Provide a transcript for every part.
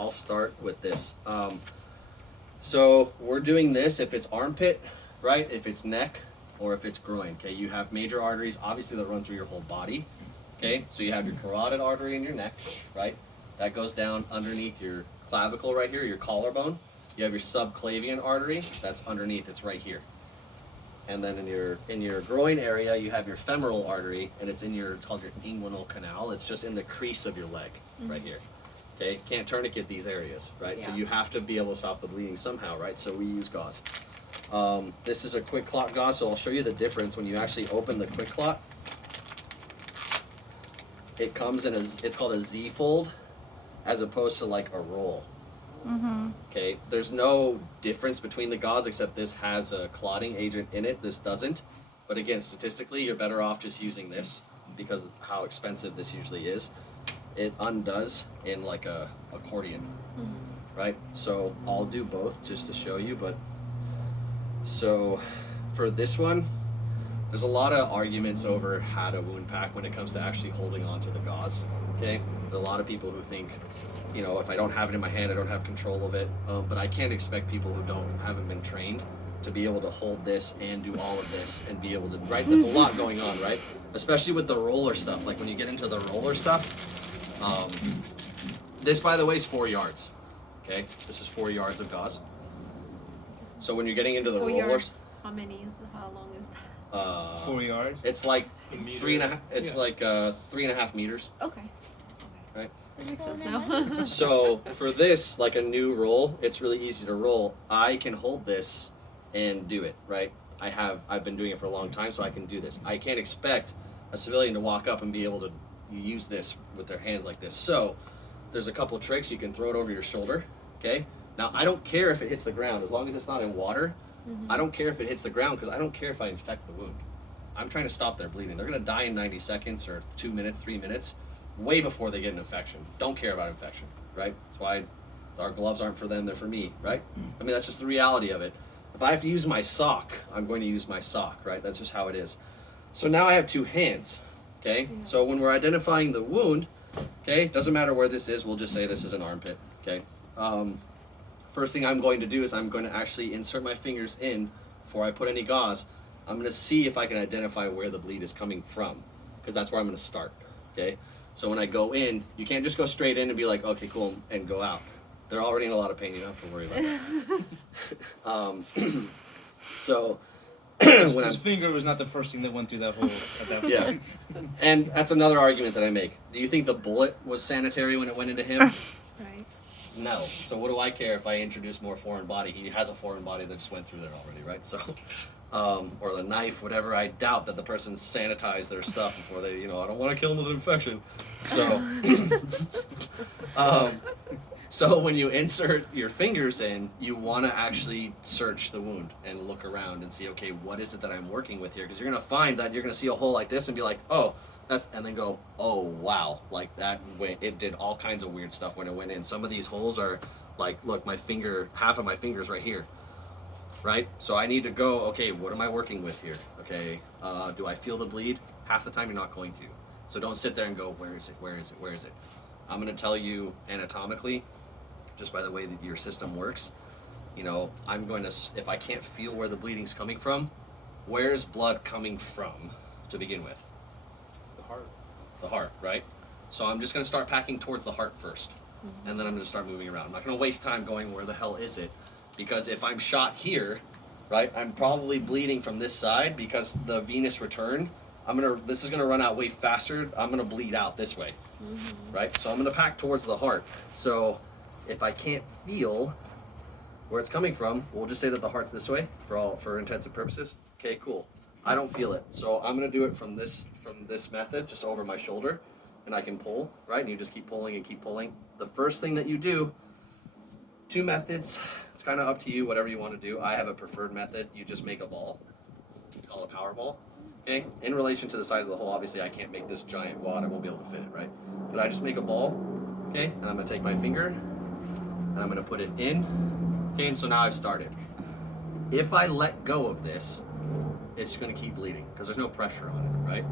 I'll start with this. So we're doing this if it's armpit, right? If it's neck, or if it's groin. Okay, you have major arteries, obviously, that run through your whole body. Okay, so you have your carotid artery in your neck, right? That goes down underneath your clavicle right here, your collarbone. You have your subclavian artery, that's underneath, it's right here. And then in your groin area, you have your femoral artery, and it's called your inguinal canal. It's just in the crease of your leg, right here. Okay, can't tourniquet these areas, right? Yeah. So you have to be able to stop the bleeding somehow, right? So we use gauze. This is a quick clot gauze, so I'll show you the difference when you actually open the quick clot. It comes in it's called a Z fold, as opposed to like a roll. Okay, there's no difference between the gauze except this has a clotting agent in it, this doesn't. But again, statistically, you're better off just using this because of how expensive this usually is. It undoes in like a accordion, right? So I'll do both just to show you, but so for this one, there's a lot of arguments over how to wound pack when it comes to actually holding on to the gauze, okay? There are a lot of people who think, you know, if I don't have it in my hand, I don't have control of it. But I can't expect people who haven't been trained to be able to hold this and do all of this and be able to, right? That's a lot going on, right? Especially with the roller stuff. Like when you get into the roller stuff, this, by the way, is 4 yards, okay? This is 4 yards of gauze. So when you're getting into the rollers, how long is that? 4 yards. It's like 3.5. It's like 3.5 meters. Okay. Right. That makes sense now. So for this, like a new roll, it's really easy to roll. I can hold this and do it, right? I've been doing it for a long time, so I can do this. I can't expect a civilian to walk up and be able to use this with their hands like this. So there's a couple tricks. You can throw it over your shoulder, okay? Now, I don't care if it hits the ground, as long as it's not in water. I don't care if it hits the ground, because I don't care if I infect the wound. I'm trying to stop their bleeding. They're going to die in 90 seconds or 2 minutes, 3 minutes, way before they get an infection. Don't care about infection, right? That's why our gloves aren't for them, they're for me, right? I mean, that's just the reality of it. If I have to use my sock, I'm going to use my sock, right? That's just how it is. So now I have 2 hands, okay? So when we're identifying the wound, okay, doesn't matter where this is, we'll just say this is an armpit, okay? First thing I'm going to do is I'm going to actually insert my fingers in before I put any gauze. I'm going to see if I can identify where the bleed is coming from, because that's where I'm going to start, okay? So when I go in, you can't just go straight in and be like, okay, cool, and go out. They're already in a lot of pain, you don't have to worry about that. So when his finger was not the first thing that went through that hole at that point. Yeah, and that's another argument that I make. Do you think the bullet was sanitary when it went into him? Right. No. So what do I care if I introduce more foreign body? He has a foreign body that just went through there already, right? So, or the knife, whatever. I doubt that the person sanitized their stuff before they, I don't want to kill them with an infection. So, so when you insert your fingers in, you want to actually search the wound and look around and see, okay, what is it that I'm working with here? Because you're going to find that you're going to see a hole like this and be like, oh, and then go, oh, wow, like that, it did all kinds of weird stuff when it went in. Some of these holes are like, look, my finger, half of my finger's right here, right? So I need to go, okay, what am I working with here? Okay, do I feel the bleed? Half the time you're not going to. So don't sit there and go, where is it, where is it, where is it? I'm gonna tell you anatomically, just by the way that your system works, I'm going to, if I can't feel where the bleeding's coming from, where's blood coming from to begin with? The heart, right? So I'm just going to start packing towards the heart first, and then I'm going to start moving around. I'm not going to waste time going, where the hell is it? Because if I'm shot here, right, I'm probably bleeding from this side because the venous return, this is going to run out way faster. I'm going to bleed out this way, right? So I'm going to pack towards the heart. So if I can't feel where it's coming from, we'll just say that the heart's this way for intensive purposes. Okay, cool. I don't feel it, so I'm going to do it from this method, just over my shoulder, and I can pull, right? And you just keep pulling and keep pulling. The first thing that you do, 2 methods, it's kind of up to you, whatever you want to do. I have a preferred method. You just make a ball. You call it a power ball, okay? In relation to the size of the hole, obviously I can't make this giant wad. I won't be able to fit it, right? But I just make a ball, okay? And I'm going to take my finger, and I'm going to put it in, okay? And so now I've started. If I let go of this, it's going to keep bleeding because there's no pressure on it, right?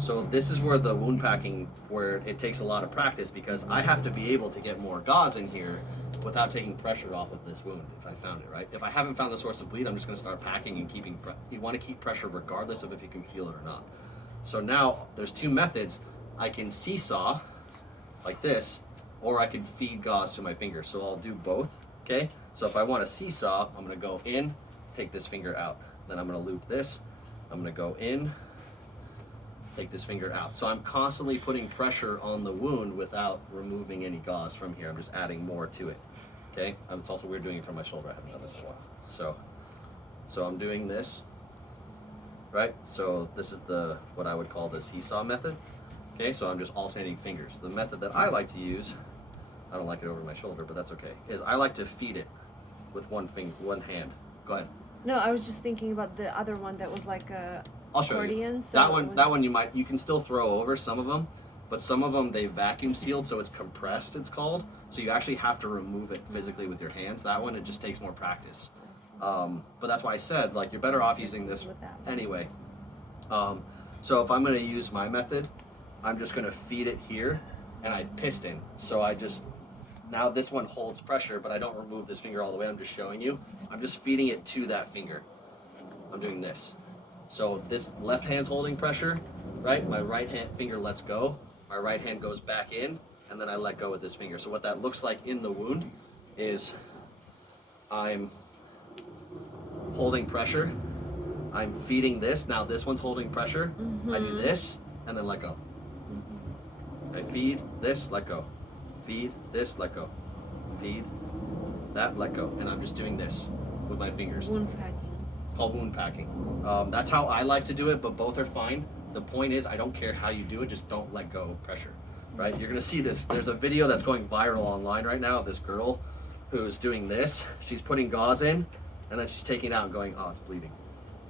So this is where the wound packing, where it takes a lot of practice, because I have to be able to get more gauze in here without taking pressure off of this wound if I found it, right? If I haven't found the source of bleed, I'm just going to start packing and keeping, you want to keep pressure regardless of if you can feel it or not. So now there's two methods. I can seesaw like this, or I can feed gauze to my finger. So I'll do both, okay? So if I want to seesaw, I'm going to go in, take this finger out. Then I'm going to loop this. I'm going to go in, take this finger out. So I'm constantly putting pressure on the wound without removing any gauze from here. I'm just adding more to it, okay? It's also weird doing it from my shoulder. I haven't done this in a while. So I'm doing this, right? So this is what I would call the seesaw method, okay? So I'm just alternating fingers. The method that I like to use, I don't like it over my shoulder, but that's okay, is I like to feed it with one hand. Go ahead. No, I was just thinking about the other one that was like a I'll show accordion. you. So that one you can still throw over some of them, but some of them they vacuum sealed, so it's compressed, it's called. So you actually have to remove it physically with your hands. That one, it just takes more practice. But that's why I said, like, you're better off using this anyway. So if I'm going to use my method, I'm just going to feed it here, and I piston. So now this one holds pressure, but I don't remove this finger all the way. I'm just showing you. I'm just feeding it to that finger. I'm doing this. So this left hand's holding pressure, right? My right hand finger lets go. My right hand goes back in, and then I let go with this finger. So what that looks like in the wound is I'm holding pressure. I'm feeding this. Now this one's holding pressure. I do this, and then let go. I feed this, let go. Feed this, let go. Feed that, let go. And I'm just doing this with my fingers. wound packing. Called wound packing. That's how I like to do it, but both are fine. The point is, I don't care how you do it, just don't let go of pressure, right? You're gonna see this. There's a video that's going viral online right now of this girl who's doing this. She's putting gauze in, and then she's taking it out and going, oh, it's bleeding.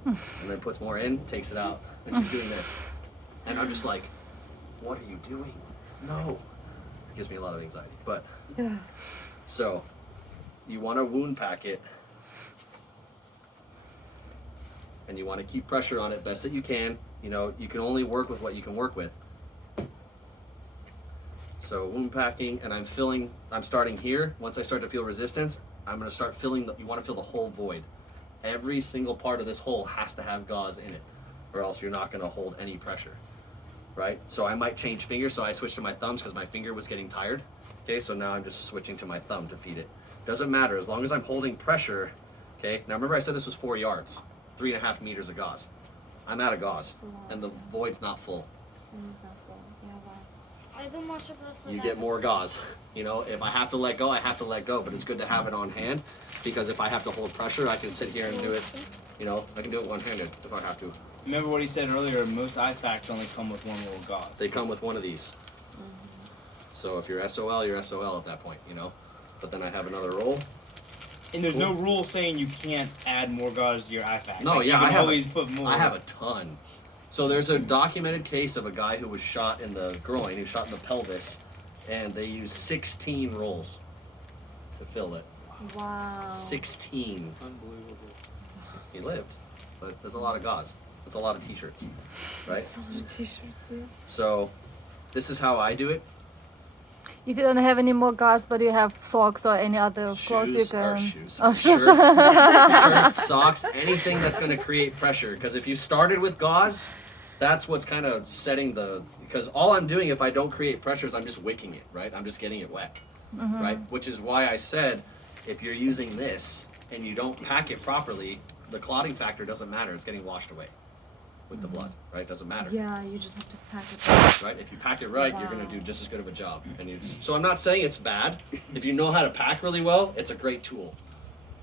And then puts more in, takes it out, and she's doing this. And I'm just like, what are you doing? No. It gives me a lot of anxiety. But, so, you want to wound pack it, and you want to keep pressure on it best that you can. You know, you can only work with what you can work with. So wound packing, and I'm starting here. Once I start to feel resistance, I'm going to start filling, you want to fill the whole void. Every single part of this hole has to have gauze in it, or else you're not going to hold any pressure, right? So I might change fingers, so I switched to my thumbs because my finger was getting tired. Okay, so now I'm just switching to my thumb to feed it. Doesn't matter, as long as I'm holding pressure. Okay, now remember I said this was 4 yards, 3.5 meters of gauze. I'm out of gauze, and the void's not full. You get more gauze. You know, if I have to let go, I have to let go, but it's good to have it on hand, because if I have to hold pressure, I can sit here and do it. You know, I can do it one-handed if I have to. Remember what he said earlier, most eye packs only come with one little gauze. They come with one of these. So if you're SOL, you're SOL at that point, you know. But then I have another roll. And there's no rule saying you can't add more gauze to your eye pack. No, like, yeah, you can always put more. I have a ton. So there's a documented case of a guy who was shot in the groin, he was shot in the pelvis, and they used 16 rolls to fill it. Wow. 16. Unbelievable. He lived, but there's a lot of gauze. That's a lot of t-shirts, right? That's a lot of t-shirts, yeah. So this is how I do it. If you don't have any more gauze, but you have socks or any other clothes, you can. Shoes. Oh, Shirts, socks, anything that's going to create pressure. Because if you started with gauze, that's what's kind of setting because all I'm doing if I don't create pressure is I'm just wicking it, right? I'm just getting it wet, right? Which is why I said if you're using this and you don't pack it properly, the clotting factor doesn't matter. It's getting washed away with the blood, right? It doesn't matter. Yeah, you just have to pack it. Right? If you pack it right, you're going to do just as good of a job. So I'm not saying it's bad. If you know how to pack really well, it's a great tool.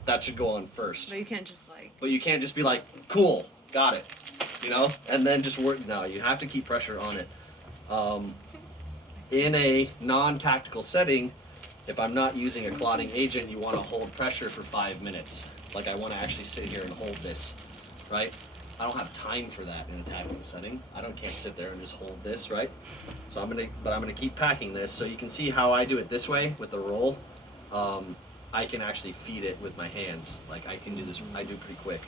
That should go on first. But you can't just like. But you can't just be like, cool, got it, you know? And then just work. No, you have to keep pressure on it. In a non-tactical setting, if I'm not using a clotting agent, you want to hold pressure for 5 minutes. Like I want to actually sit here and hold this, right? I don't have time for that in a tactical setting. Can't sit there and just hold this, right? So I'm gonna keep packing this, so you can see how I do it this way with the roll. I can actually feed it with my hands. Like I can do this, I do pretty quick,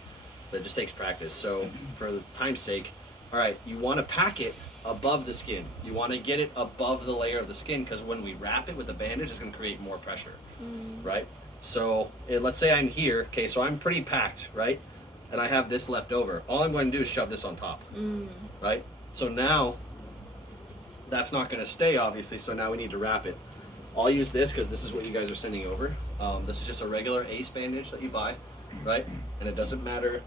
but it just takes practice. So for the time's sake, all right, you want to pack it above the skin. You want to get it above the layer of the skin because when we wrap it with a bandage, it's going to create more pressure, right? So let's say I'm here, okay, so I'm pretty packed, right? And I have this left over. All I'm going to do is shove this on top, right? So now that's not going to stay, obviously, so now we need to wrap it. I'll use this because this is what you guys are sending over. This is just a regular ACE bandage that you buy, right? And it doesn't matter.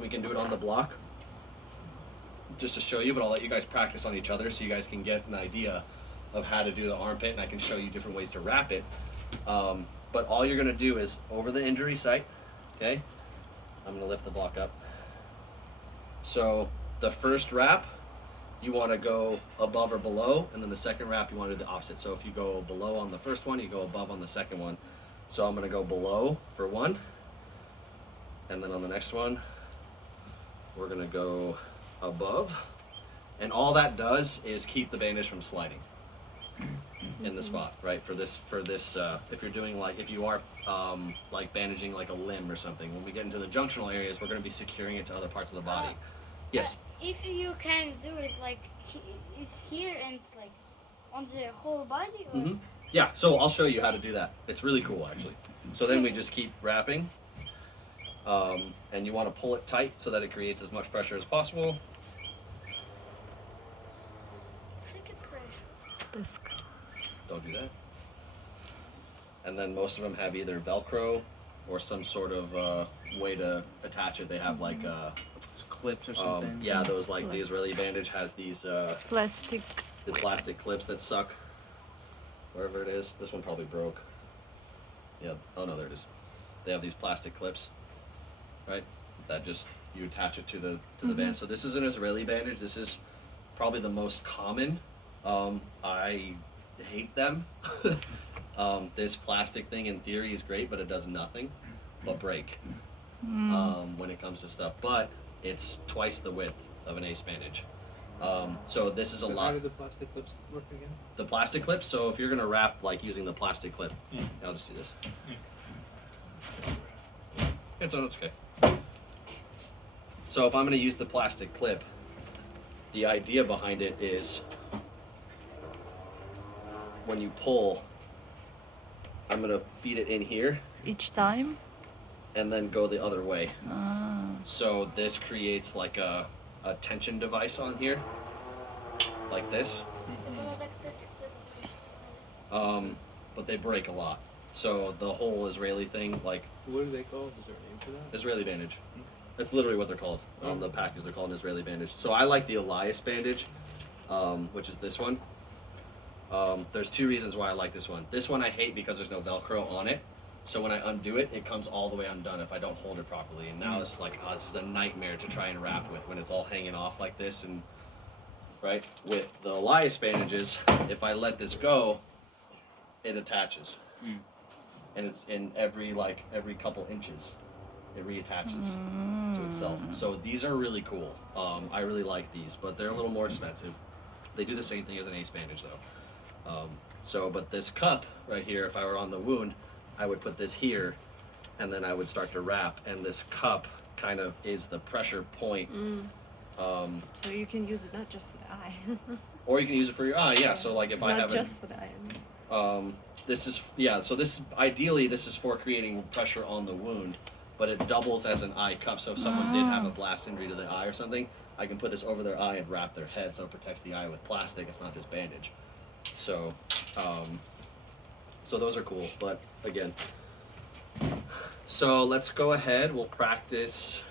We can do it on the block just to show you, but I'll let you guys practice on each other so you guys can get an idea of how to do the armpit, and I can show you different ways to wrap it. But all you're going to do is over the injury site, okay? I'm going to lift the block up. So the first wrap, you want to go above or below, and then the second wrap, you want to do the opposite. So if you go below on the first one, you go above on the second one. So I'm going to go below for one, and then on the next one, we're going to go above. And all that does is keep the bandage from sliding in the spot, right? For this, if you're doing like, if you are like bandaging like a limb or something, when we get into the junctional areas, we're going to be securing it to other parts of the body. Yes? If you can do it like it's here and it's like on the whole body, or? Yeah, so I'll show you how to do that. It's really cool, actually. So then we just keep wrapping, and you want to pull it tight so that it creates as much pressure as possible. This. Don't do that. And then most of them have either Velcro or some sort of way to attach it. They have like Clips or something. yeah, those like the Israeli bandage has these Plastic. the plastic clips that suck wherever it is. This one probably broke. Yeah. Oh no, there it is. They have these plastic clips, right? That just you attach it to the band. So this is an Israeli bandage. This is probably the most common. I hate them. This plastic thing in theory is great, but it does nothing but break when it comes to stuff. But it's twice the width of an ACE bandage. So this is a lot. How do the plastic clips work again? The plastic clip. So if you're gonna wrap like using the plastic clip, I'll just do this. It's okay. So if I'm gonna use the plastic clip, the idea behind it is when you pull, I'm gonna feed it in here Each time. and then go the other way. Ah. So this creates like a tension device on here, like this. But they break a lot. So the whole Israeli thing, like What do they call it? Is there a name for that? Israeli bandage. That's literally what they're called. The package, they're called an Israeli bandage. So I like the Elias bandage, which is this one. There's two reasons why I like this one. This one I hate because there's no Velcro on it. So when I undo it, it comes all the way undone if I don't hold it properly. And now this is like, this is a nightmare to try and wrap with when it's all hanging off like this. And right, with the Elias bandages, if I let this go, it attaches. And it's in every couple inches, it reattaches to itself. So these are really cool. I really like these, but they're a little more expensive. They do the same thing as an ACE bandage though. But this cup right here, if I were on the wound, I would put this here, and then I would start to wrap, and this cup kind of is the pressure point. So you can use it not just for the eye. Or you can use it for your eye, yeah. So like if I not have just for the eye. this is so this ideally this is for creating pressure on the wound, but it doubles as an eye cup. So if someone did have a blast injury to the eye or something, I can put this over their eye and wrap their head so it protects the eye with plastic. It's not just bandage. So so those are cool, but again, so let's go ahead, we'll practice